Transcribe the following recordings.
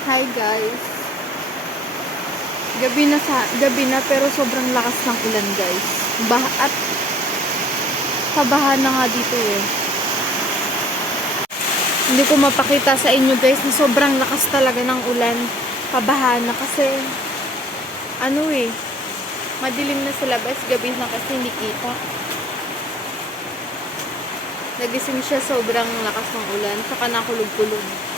Hi guys. Gabi na pero sobrang lakas ng ulan guys. At pabaha na nga dito eh. Hindi ko mapakita sa inyo guys na sobrang lakas talaga ng ulan. Pabaha na kasi madilim na sa labas. Gabi na kasi hindi kita. Nagising siya sobrang lakas ng ulan. Saka nakulog-kulog.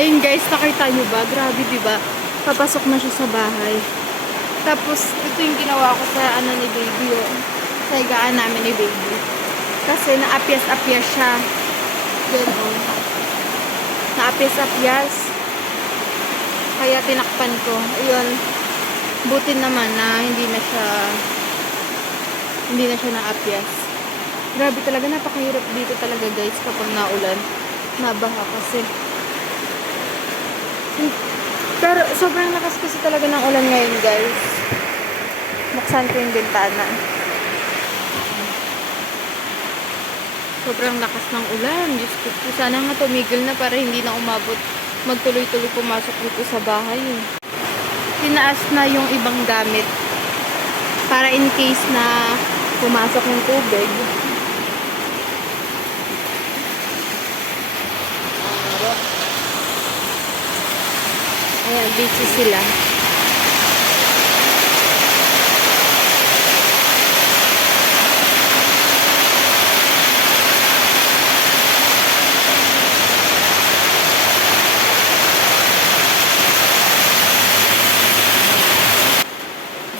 Ayun guys, nakita nyo ba? Grabe diba? Papasok na siya sa bahay. Tapos, ito yung ginawa ko sa ni baby yun. Sa higaan namin ni baby. Kasi naapyas-apyas siya. Ganoon. Naapyas-apyas. Kaya tinakpan ko. Ayun. Buti naman na hindi na siya naapyas. Grabe talaga. Napakahirap dito talaga guys kapag naulan. Nabaha kasi. Pero sobrang lakas kasi talaga ng ulan ngayon guys. Buksan ko yung bintana. Sobrang lakas ng ulan. Diyos ko po. Sana nga tumigil na para hindi na umabot. Magtuloy-tuloy pumasok dito sa bahay. Tinaas na yung ibang gamit. Para in case na pumasok yung tubig. Ayan, busy sila.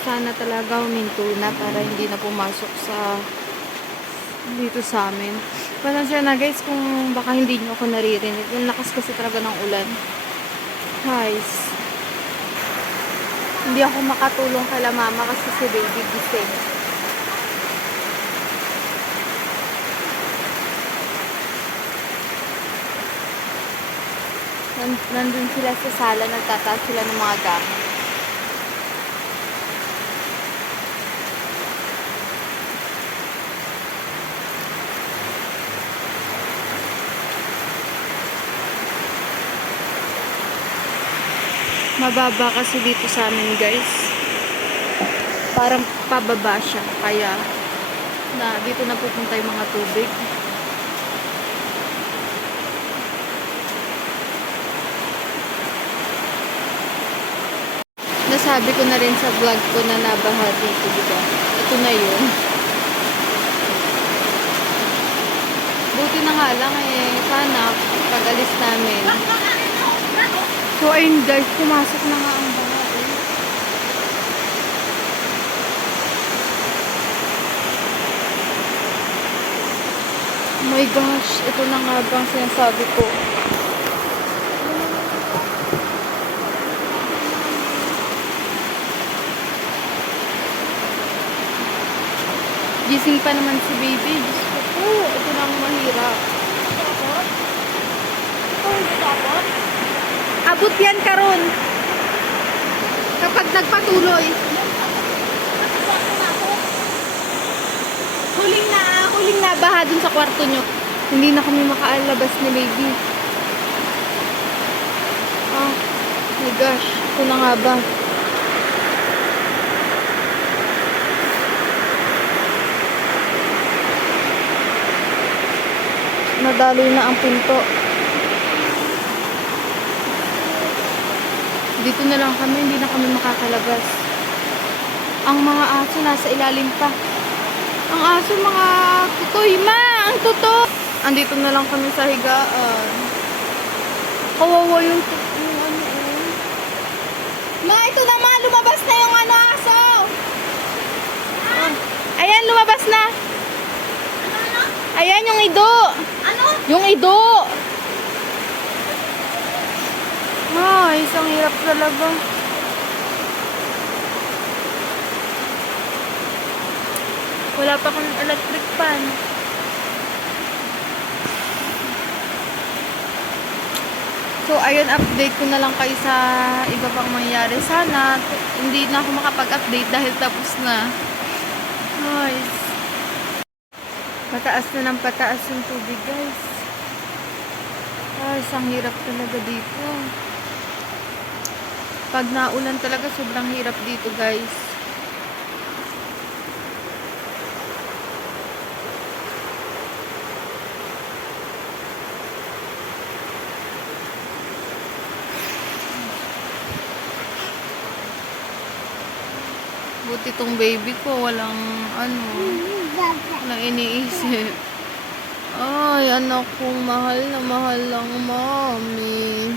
Sana talaga huminto na para hindi na pumasok dito sa amin. Pasensya na guys kung baka hindi nyo ako naririnig. Yung lakas kasi talaga ng ulan. Guys, hindi ako makatulong kay mama kasi si baby gising. Nandun sila sa sala, nagtataas sila ng mga gamit. Mababa kasi dito sa amin guys. Parang pababa siya. Kaya dito na pupunta yung mga tubig. Nasabi ko na rin sa vlog ko na nabaha dito, diba? Ito na yun. Buti na nga lang sana pag alis namin. So, ayun guys, pumasok na nga ang baha Oh my gosh, ito na nga bang sinasabi ko. Gising pa naman si baby. Diyos ko po, ito na ang mahirap. Abot yan karon kapag nagpatuloy. Huling na baha dun sa kwarto nyo. Hindi na kami makaalabas ni baby. Oh my gosh, ito na nga ba? Nadaloy na ang pinto. Dito na lang kami, hindi na kami makakalabas. Ang mga aso nasa ilalim pa. Ang aso mga tutoy, ma! Ang tuto! Andito na lang kami sa higaan. Kawawa yung Ma, ito na ma! Lumabas na yung aso! Ayan, lumabas na! Ayan yung ido! Ano? Yung ido! Ay, isang hirap talaga. Wala pa akong electric fan. So, ayun, update ko na lang kayo sa iba pang mangyari. Sana, hindi na ako makapag-update dahil tapos na. Guys. Pataas na ng pataas yung tubig, guys. Ay, ang hirap talaga dito. Pag naulan talaga, sobrang hirap dito, guys. Buti tong baby ko, walang walang iniisip. Ay, anak kong mahal na mahal lang, mommy.